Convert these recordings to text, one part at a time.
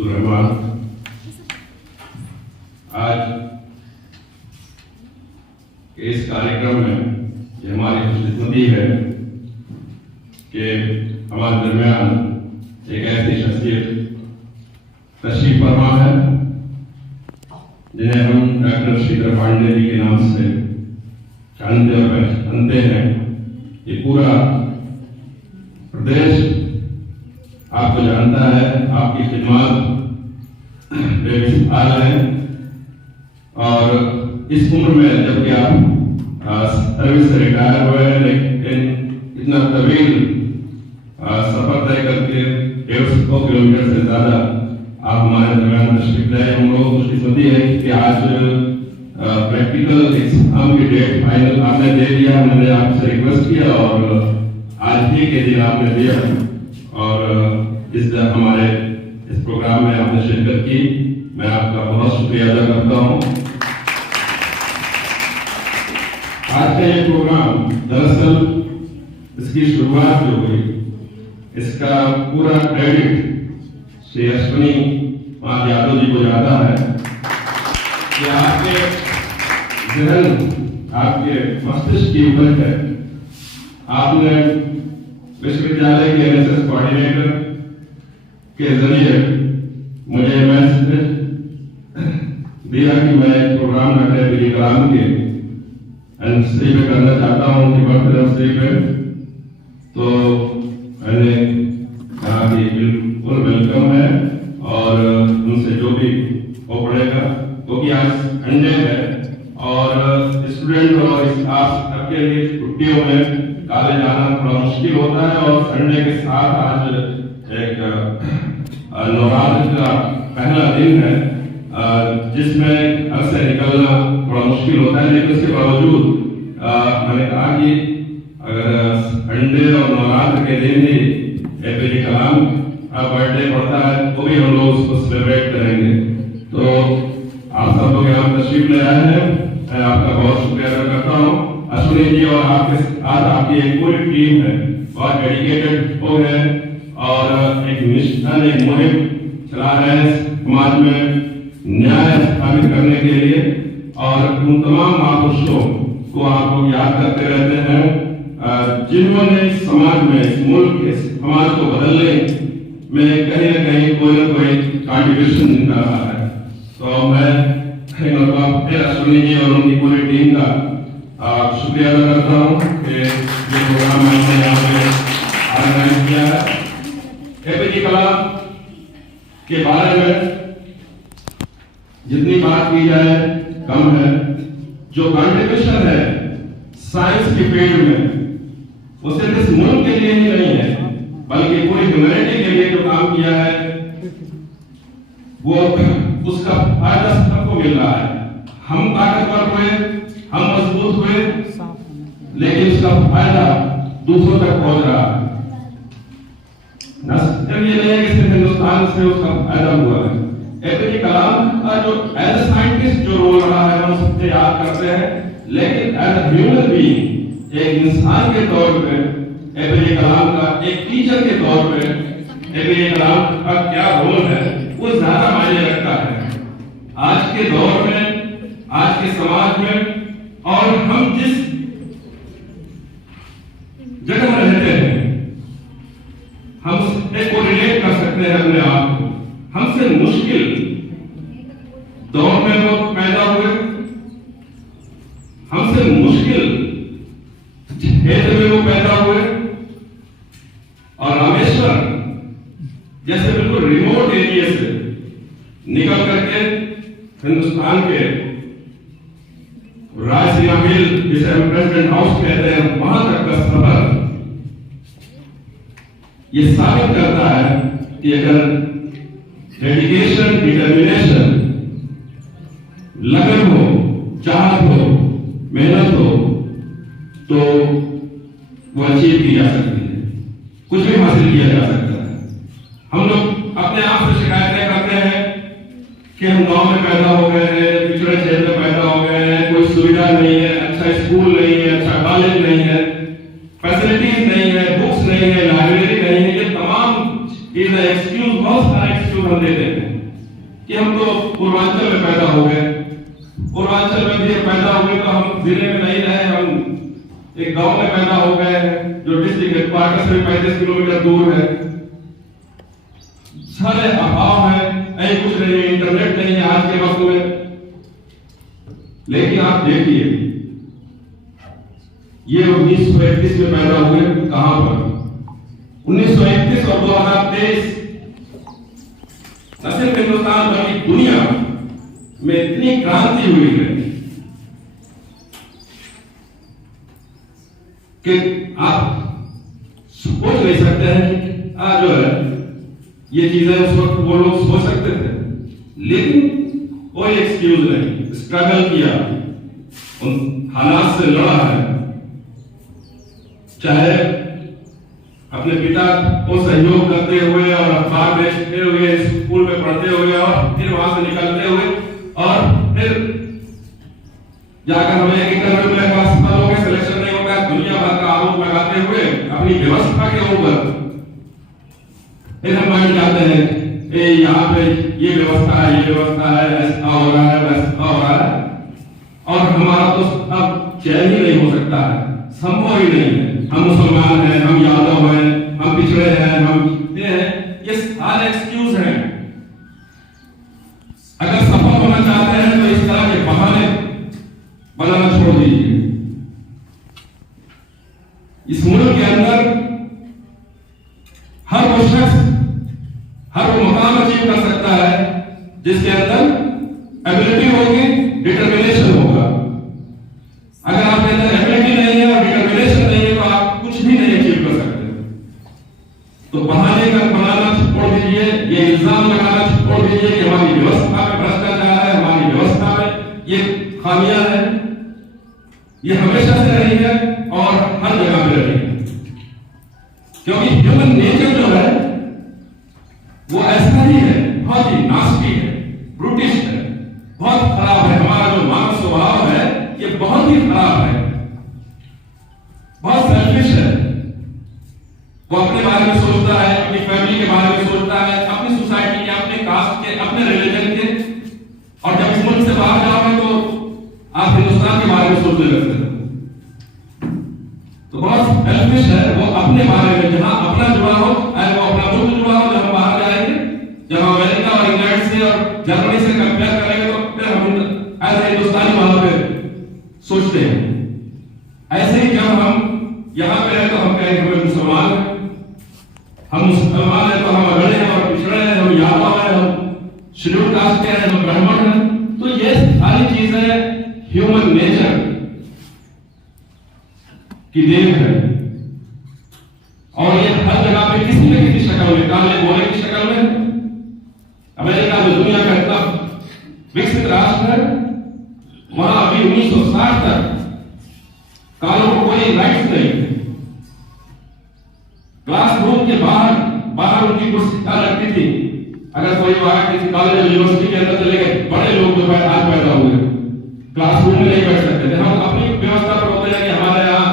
अब्दुल रहमान। आज इस कार्यक्रम में ये हमारी खुशकिस्मती है कि हमारे दरमियान एक ऐसी शख्सियत तशरीफ फरमा है जिन्हें हम डॉक्टर श्रीधर पांडे जी के नाम से जानते और पहचानते हैं। ये पूरा प्रदेश आपको जानता है, आपकी खिदमत बेमिसाल है और इस उम्र में जबकि आप सर्विस से रिटायर हुए हैं, लेकिन इतना तवील सफर तय करके 150 किलोमीटर से ज्यादा आप हमारे दरमियान तशरीफ लाए। हम लोग खुशकिस्मती है कि आज प्रैक्टिकल एग्जाम की डेट फाइनल आपने दे दिया। मैंने आपसे रिक्वेस्ट किया और आज ही के दिन आपने दिया और इस हमारे इस प्रोग्राम में आपने शिरकत की। मैं आपका बहुत शुक्रिया अदा करता हूं। आज का ये प्रोग्राम दरअसल इसकी शुरुआत जो हुई इसका पूरा क्रेडिट श्री अश्विनी यादव जी को जाता है कि आपके जहन, आपके मस्तिष्क की उपज है। आपने विश्वविद्यालय के एनएसएस कोऑर्डिनेटर के जरिए मुझे मैसेज दिया कि मैं एक प्रोग्राम डॉक्टर अब्दुल कलाम के एनिवर्सरी पे करना चाहता हूँ कि बर्थडे एनिवर्सरी पे, तो मैंने कहा कि बिल्कुल वेलकम है और उनसे जो भी हो पड़ेगा, क्योंकि आज संडे है और स्टूडेंट और स्टाफ सबके लिए छुट्टियों में कॉलेज आना थोड़ा मुश्किल होता है और संडे के साथ आज एक नवरात्र का पहला दिन है जिसमें घर से निकलना थोड़ा मुश्किल होता है। लेकिन उसके बावजूद मैंने कहा कि अगर संडे और नवरात्र के दिन ही एपीजे कलाम का बर्थडे पड़ता है तो भी हम लोग उसको सेलिब्रेट करेंगे। तो आप सब लोग यहाँ तशरीफ ले आए हैं, मैं आपका बहुत शुक्रिया अदा करता हूँ। अश्विनी जी और आपके साथ आपकी एक पूरी टीम है, बहुत डेडिकेटेड हो गए और एक मिशन, एक मुहिम चला रहे हैं समाज में न्याय स्थापित करने के लिए और उन तमाम महापुरुषों को आप लोग याद करते रहते हैं जिन्होंने समाज में, इस मुल्क के समाज को बदलने में कहीं न कहीं कोई ना कोई कंट्रीब्यूशन निकाल रहा है। तो मैं फिर अश्विनी जी और उनकी पूरी टीम का शुक्रिया अदा करता हूँ कि ये प्रोग्राम मैंने यहाँ पे ऑर्गेनाइज किया है। एपीजे कलाम के बारे में जितनी बात की जाए कम है। जो कंट्रीब्यूशन है साइंस के फील्ड में वो सिर्फ इस मुल्क के लिए ही नहीं है बल्कि पूरी ह्यूमैनिटी के लिए जो काम किया है वो उसका फायदा सबको मिल रहा है। हम ताकतवर हुए, हम मजबूत हुए, लेकिन उसका फायदा दूसरों तक पहुंच रहा है। न सिर्फ ये नहीं है कि सिर्फ हिंदुस्तान से उसका फायदा हुआ है। एपीजे कलाम का जो एज ए साइंटिस्ट जो रोल रहा है हम सबसे याद करते हैं, लेकिन एज ए ह्यूमन बीइंग, एक इंसान के तौर पे एपीजे कलाम का, एक टीचर के तौर पे एपीजे कलाम का क्या रोल है वो ज्यादा मायने रखता है आज के दौर में, आज के समाज में। और हम जिस जगह रहते हैं हम उससे कोरिलेट कर सकते हैं अपने आप को। हमसे मुश्किल दौर में वो पैदा हुए, हमसे मुश्किल क्षेत्र में वो पैदा हुए और रामेश्वर जैसे बिल्कुल रिमोट एरिया से निकल करके हिंदुस्तान के रायसीना हिल, जिसे हम प्रेसिडेंट हाउस कहते हैं, वहां तक का सफर ये साबित करता है कि अगर डेडिकेशन, डिटर्मिनेशन, लगन हो, चाहत हो, मेहनत हो तो वो अचीव की जा सकती है, कुछ भी हासिल किया जा सकता है। हम लोग अपने आप से शिकायतें करते हैं कि हम गांव में पैदा हो गए हैं, पिछड़े क्षेत्र में पैदा हो गए हैं, कोई सुविधा नहीं है, अच्छा स्कूल नहीं है, अच्छा कॉलेज नहीं है, फैसिलिटीज नहीं है, बुक्स नहीं है, लाइब्रेरी नहीं है। ये तमाम चीजें, एक्सक्यूज, बहुत सारे एक्सक्यूज हम देते हैं। कि हम तो पूर्वांचल में पैदा हो गए, पूर्वांचल में भी पैदा हुए तो हम जिले में नहीं रहे, हम एक गांव में पैदा हो गए जो डिस्ट्रिक्ट हेडक्वार्टर से 35 किलोमीटर दूर है। सारे अभाव है, ऐसे कुछ नहीं, इंटरनेट नहीं है आज के वक्त में। लेकिन आप देखिए ये 1931 में पैदा हुए कहां पर, 1931 और 2023 न सिर्फ हिंदुस्तान बल्कि दुनिया में इतनी क्रांति हुई है कि आप सोच नहीं सकते हैं कि आज जो है ये चीजें उस वक्त वो लोग सोच सकते थे, लेकिन कोई एक्सक्यूज नहीं, स्ट्रगल किया, उन हालात से लड़ा है। चाहे अपने पिता को सहयोग करते हुए और अखबार बेचते हुए, स्कूल में पढ़ते हुए और फिर वहां से निकलते हुए और फिर जाकर हमें एक इंटरव्यू में असफल हो गए, सिलेक्शन नहीं हो गया, दुनिया भर का आरोप लगाते हुए अपनी व्यवस्था के ऊपर फिर हम मान जाते हैं यहाँ पे ये व्यवस्था है, ये व्यवस्था है, ऐसा हो रहा है, वैसा हो रहा है, और हमारा तो अब चयन ही नहीं हो सकता है, संभव ही नहीं है। हम मुसलमान हैं, हम यादव हैं, हम पिछड़े हैं, हम ये हैं, ये सारे एक्सक्यूज हैं। अगर सफल होना चाहते हैं तो इस तरह के बहाने बनाना छोड़ दीजिए। इस मुल्क के अंदर हर वो शख्स हर वो मकाम अचीव कर सकता है जिसके अंदर एबिलिटी होगी, डिटर्मिनेशन होगा। अगर आपके अंदर एबिलिटी नहीं है और डिटर्मिनेशन नहीं है तो आप कुछ भी नहीं अचीव कर सकते। तो बहाने का बनाना छोड़ दीजिए, ये इल्जाम लगाना छोड़ दीजिए कि हमारी व्यवस्था में भ्रष्टाचार है, हमारी व्यवस्था में ये खामियां हैं। ये हमेशा से रही है और हर जगह पे रही है, क्योंकि ह्यूमन नेचर जो है वो ऐसा ही है, बहुत ही नास्टी है, ब्रूटिश है, बहुत खराब है। हमारा जो मानव स्वभाव है ये बहुत ही खराब है, बहुत सेल्फिश है। वो अपने बारे में सोचता है, अपनी फैमिली के बारे में सोचता है, अपनी सोसाइटी के, अपने कास्ट के, अपने रिलीजन के, और जब इस मुल्क से बाहर जाओगे तो आप हिंदुस्तान के बारे में सोचने लगते हैं। तो बहुत सेल्फिश है वो अपने बारे में, जहां अपना जुड़ा हो, वो अपना मुल्क जुड़ा हो। जब हम बाहर जाएंगे, जब हम अमेरिका और इंग्लैंड से और जर्मनी से कंपेयर करेंगे तो फिर हम ऐसे हिंदुस्तानी वहां पे सोचते हैं। ऐसे ही जब हम यहाँ पे हैं तो हम कहेंगे हम मुसलमान हैं, हम मुसलमान हैं तो हम अगड़े हैं और पिछड़े हैं, हम यादव हैं, हम शेड्यूल कास्ट के हैं, हम ब्राह्मण हैं। तो ये सारी चीजें ह्यूमन नेचर की देन है, और ये हर जगह पे किसी न किसी शक्ल में, काले गोरे की शक्ल में। अमेरिका जो दुनिया का इतना विकसित राष्ट्र है, वहां अभी 1960 तक कालों को कोई राइट्स नहीं थे। क्लासरूम के बाहर उनकी कुर्सियां लगती थी। अगर कोई वहां किसी कॉलेज यूनिवर्सिटी के अंदर चले गए, बड़े लोग जो आज पैदा हुए क्लासरूम में नहीं बैठ सकते थे। हम अपनी व्यवस्था पर होते हैं कि हमारे यहाँ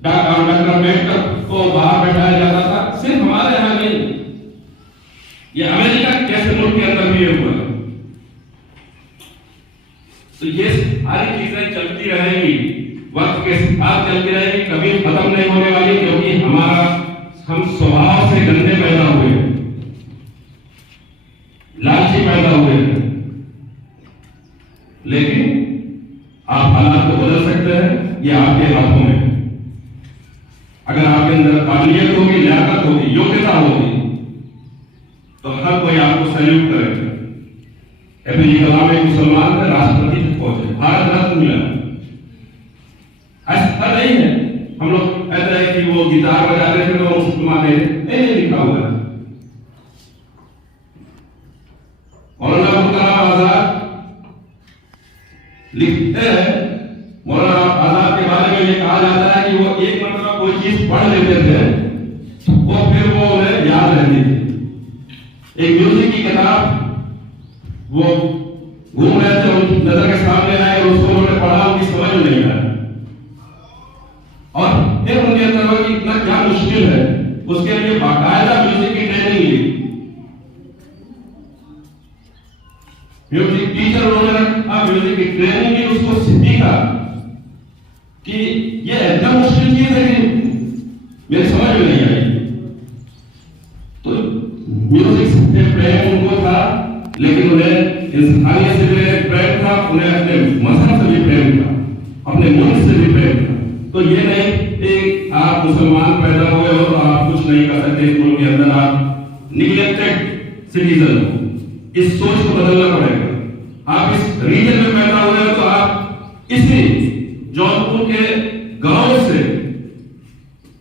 डॉक्टर अम्बेडकर को बाहर बैठाया जाता था, सिर्फ हमारे यहाँ नहीं, ये अमेरिका कैसे मुल्क के अंदर भी हुआ। तो ये सारी चीजें चलती रहेगी, वक्त के साथ चलती रहेगी, कभी खत्म नहीं होने वाली, क्योंकि हम स्वभाव से गंदे पैदा हुए, लालची पैदा हुए। लेकिन आप हालात को बदल सकते हैं, ये आपके हाथों में। अगर आपके अंदर काबिलियत होगी, लियाकत होगी, योग्यता होगी, तो हर कोई आपको सैल्यूट करेगा। एपीजे कलाम एक मुसलमान थे, राष्ट्रपति तक पहुंचे, भारत रत्न मिला। ऐसा नहीं है हम लोग कहते हैं कि वो गिटार बजाते थे तो मुसलमान नहीं लिखा हुआ है। मौलाना अबुल कलाम आजाद लिखते हैं, मौलाना आजाद के बारे में ये कहा जाता है कि वो एक मरतबा कोई चीज पढ़ लेते थे वो फिर वो उन्हें याद रहती थी। एक म्यूजिक की किताब वो घूम रहे थे, उनकी नजर के सामने आए और उसको उन्होंने पढ़ा, उनकी समझ में नहीं आया, और फिर उनके अंदर कि इतना क्या मुश्किल है, उसके लिए बाकायदा म्यूजिक की ट्रेनिंग ली। म्यूजिक टीचर उन्होंने रखा, म्यूजिक की ट्रेनिंग की, उसको सीखा कि ये इतना मुश्किल चीज है कि मेरी समझ में नहीं आई। तो म्यूजिक से प्रेम उनको था, लेकिन उन्हें इंसानियत से भी प्रेम था, उन्हें अपने मजहब से भी प्रेम था, अपने मुल्क से भी प्रेम था। तो ये नहीं कि आप मुसलमान पैदा हुए हो तो आप कुछ नहीं कर सकते इस मुल्क के अंदर, आप निग्लेक्टेड सिटीजन हो। इस सोच को बदलना पड़ेगा। आप इस रीजन में पैदा हुए हो तो आप इसी जौनपुर के गांव से,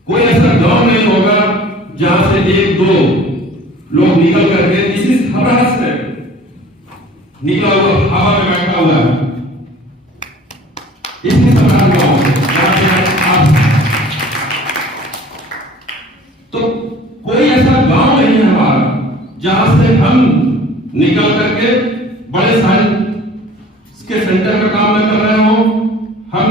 कोई ऐसा गांव नहीं होगा जहां से एक दो लोग निकल करके इसी घबराहट से निकला हुआ हवा में बैठा हुआ है, इसी समान गांव तो कोई ऐसा गांव नहीं है हमारा जहां से हम निकल करके बड़े साइंस के सेंटर में काम न कर रहे हो, हम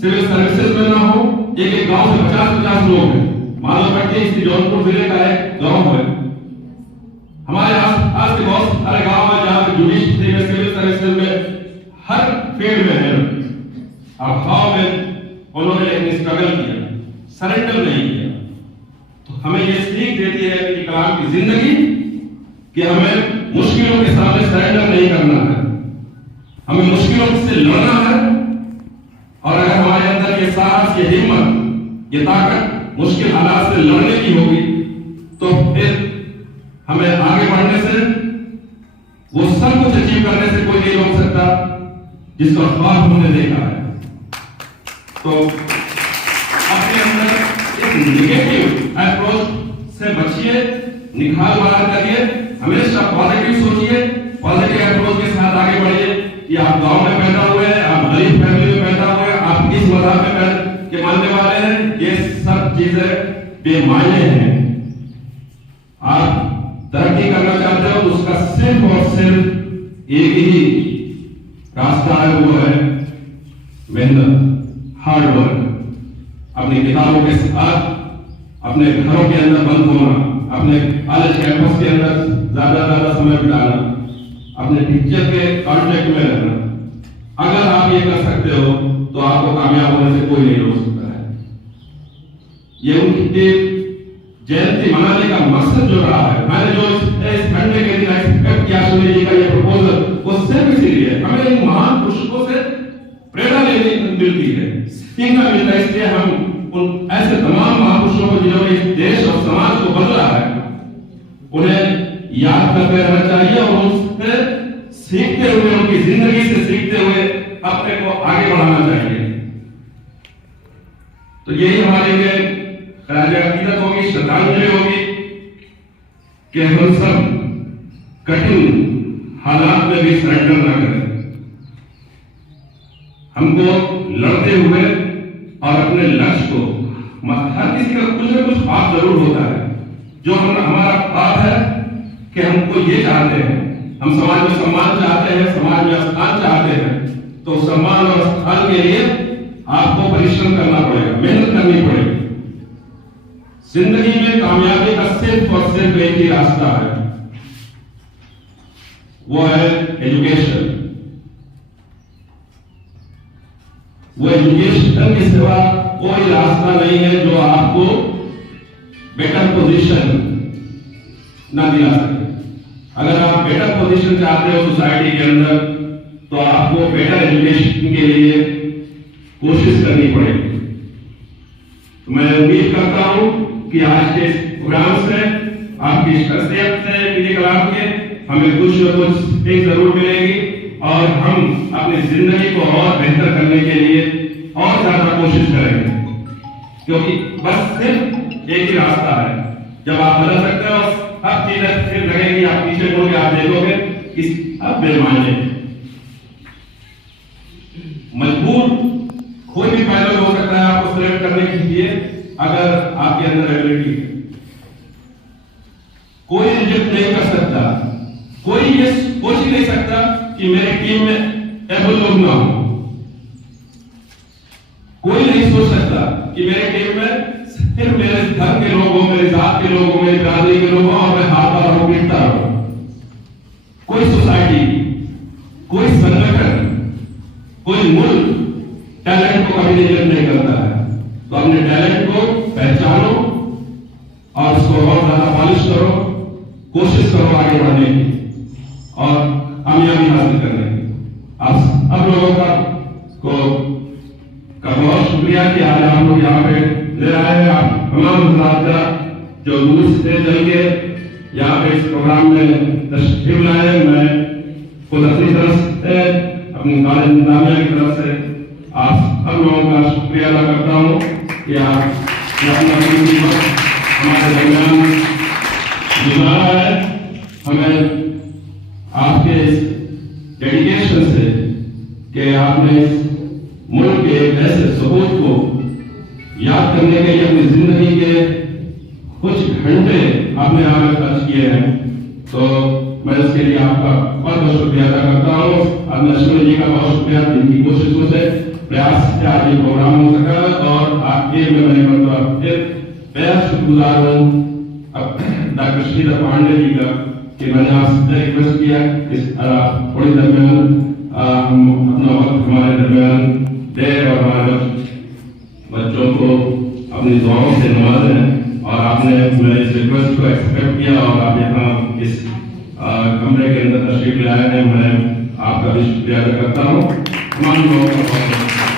सिविल सर्विसेज में ना हो। एक गांव से 50-50 लोग हैं। माधवपट्टी इसी जौनपुर जिले का एक गांव है। हमारे आस के बहुत सारे गांव है जहां पे जुडिशरी में, सिविल सर्विसेज में, हर फील्ड में है। अभाव में उन्होंने एक स्ट्रगल किया, सरेंडर नहीं किया। तो हमें यह सीख देती है कि कलाम की जिंदगी कि हमें मुश्किलों के सामने सरेंडर नहीं करना है, हमें मुश्किलों से लड़ना है। और अगर हमारे अंदर ये साहस, ये हिम्मत, ये ताकत मुश्किल हालात से लड़ने की होगी तो फिर हमें आगे बढ़ने से, वो सब कुछ अचीव करने से कोई नहीं रोक सकता जिसका ख्वाब हमने देखा है। तो अपने अंदर एक नेगेटिव अप्रोच से बचिए, निखार बाहर करिए, हमेशा पॉजिटिव सोचिए, पॉजिटिव अप्रोच के साथ आगे बढ़िए। कि आप गांव में पैदा हुए हैं, आप गरीब फैमिली में पैदा हुए हैं, आप किस मजहब में के मानने वाले हैं, ये सब चीजें बेमायने हैं। आप तरक्की करना चाहते हो तो उसका सिर्फ और सिर्फ एक ही रास्ता है, वो है मेहनत, हार्ड वर्क। अपनी किताबों के साथ अपने घरों के अंदर बंद होना, अपने कॉलेज कैंपस के अंदर ज्यादा समय बिताना, अपने टीचर के कांटेक्ट में रहना। अगर आप ये कर सकते हो तो आपको कामयाब होने से कोई नहीं रोक सकता है। ये उनकी जयंती मनाने का मकसद जो रहा है, मैंने जो इस संडे के दिन एक्सपेक्ट किया सुनील जी का ये प्रपोजल, वो सिर्फ इसीलिए हमें इन महान पुरुषों से प्रेरणा लेने मिलती है, सीखना मिलता है। इसलिए हम उन ऐसे तमाम महापुरुषों को जिन्होंने इस देश और समाज को बदला है, उन्हें याद करते रहना चाहिए और उनसे सीखते हुए, उनकी जिंदगी से सीखते हुए अपने को आगे बढ़ाना चाहिए। तो यही हमारे लिए अकीदत होगी, श्रद्धांजलि होगी कि हम सब कठिन हालात में भी सरेंडर ना करें। हमको लड़ते हुए और अपने लक्ष्य को, हर किसी का कुछ न कुछ ख्वाब जरूर होता है। जो हमारा ख्वाब है कि हमको ये चाहते हैं, हम समाज में सम्मान चाहते हैं, समाज में स्थान चाहते हैं, तो सम्मान और स्थान के लिए आपको परिश्रम करना पड़ेगा, मेहनत करनी पड़ेगी। जिंदगी में कामयाबी का सिर्फ और सिर्फ एक ही रास्ता है, वो है एजुकेशन। वो एजुकेशन के सिवा कोई रास्ता नहीं है जो आपको बेटर पोजीशन ना दिला सके। अगर आप बेटर पोजीशन चाहते हो सोसाइटी के अंदर, तो आपको बेटर एजुकेशन के लिए कोशिश करनी पड़ेगी। तो मैं उम्मीद करता हूं कि आज के प्रोग्राम से, आपकी शख्सियत से, पीली कलाम के हमें कुछ न कुछ सीख जरूर मिलेगी और हम अपनी जिंदगी को और बेहतर करने के लिए और ज्यादा कोशिश करेंगे, क्योंकि बस सिर्फ एक ही रास्ता है। जब आप बदल सकते हो, हर चीजें फिर लगेगी, आप पीछे मुड़ के आप देखोगे इस अब बेमाने मजबूर कोई भी पैदा हो सकता है आपको सिलेक्ट करने के लिए, अगर आपके अंदर एबिलिटी है। कोई रिजेक्ट नहीं कर सकता, कोई ये सोच ही नहीं सकता कि मेरी टीम में एबल लोग ना हो। कोई नहीं सोच सकता कि मेरे टीम में सिर्फ मेरे धर्म के लोग हो, मेरे जात के लोग हो, मेरी बिरादरी के लोग हो और मैं हाथ पार हो, पीटता रहूं। कोई सोसाइटी, कोई मुल्क टैलेंट को कभी निगलेक्ट नहीं करता है। तो अपने टैलेंट को पहचानो और उसको और ज्यादा पॉलिश करो, कोशिश करो आगे बढ़ने की और कामयाबी हासिल करने की। आप सब लोगों का बहुत शुक्रिया कि आज आप लोग यहाँ पे ले आए हैं। आप तमाम हजरात का जो दूर से चल के यहाँ पे इस प्रोग्राम में तशरीफ लाए, मैं खुद अपनी तरफ से, अपनी कॉलेज इंतजामिया की तरफ से आप सब लोगों का शुक्रिया अदा करता हूँ कि आप हमारे दरमियान गुजारा है। हमें आपके इस डेडिकेशन से कि आपने इस मुल्क के ऐसे सबूत को याद करने के लिए अपनी जिंदगी के कुछ घंटे आपने यहाँ खर्च किए हैं, तो मैं इसके लिए आपका बहुत बहुत शुक्रिया अदा करता हूँ। अब नशमुल जी का बहुत शुक्रिया, जिनकी कोशिशों से प्रयास से आज ये प्रोग्राम हो सका और आपके मैं फिर बेहद शुक्रगुजार हूँ डॉक्टर श्रीधर पांडे जी का कि मैंने आपसे रिक्वेस्ट किया इस थोड़ी दरमियान हम अपना वक्त हमारे दरमियान दे और हमारे बच्चों को अपनी दुआओं से नवाजें, और आपने मेरे इस रिक्वेस्ट को एक्सेप्ट किया और आप यहाँ इस कमरे के अंदर तशरीफ लाए हैं। मैं आपका भी शुक्रिया अदा करता हूँ। तमाम लोगों का बहुत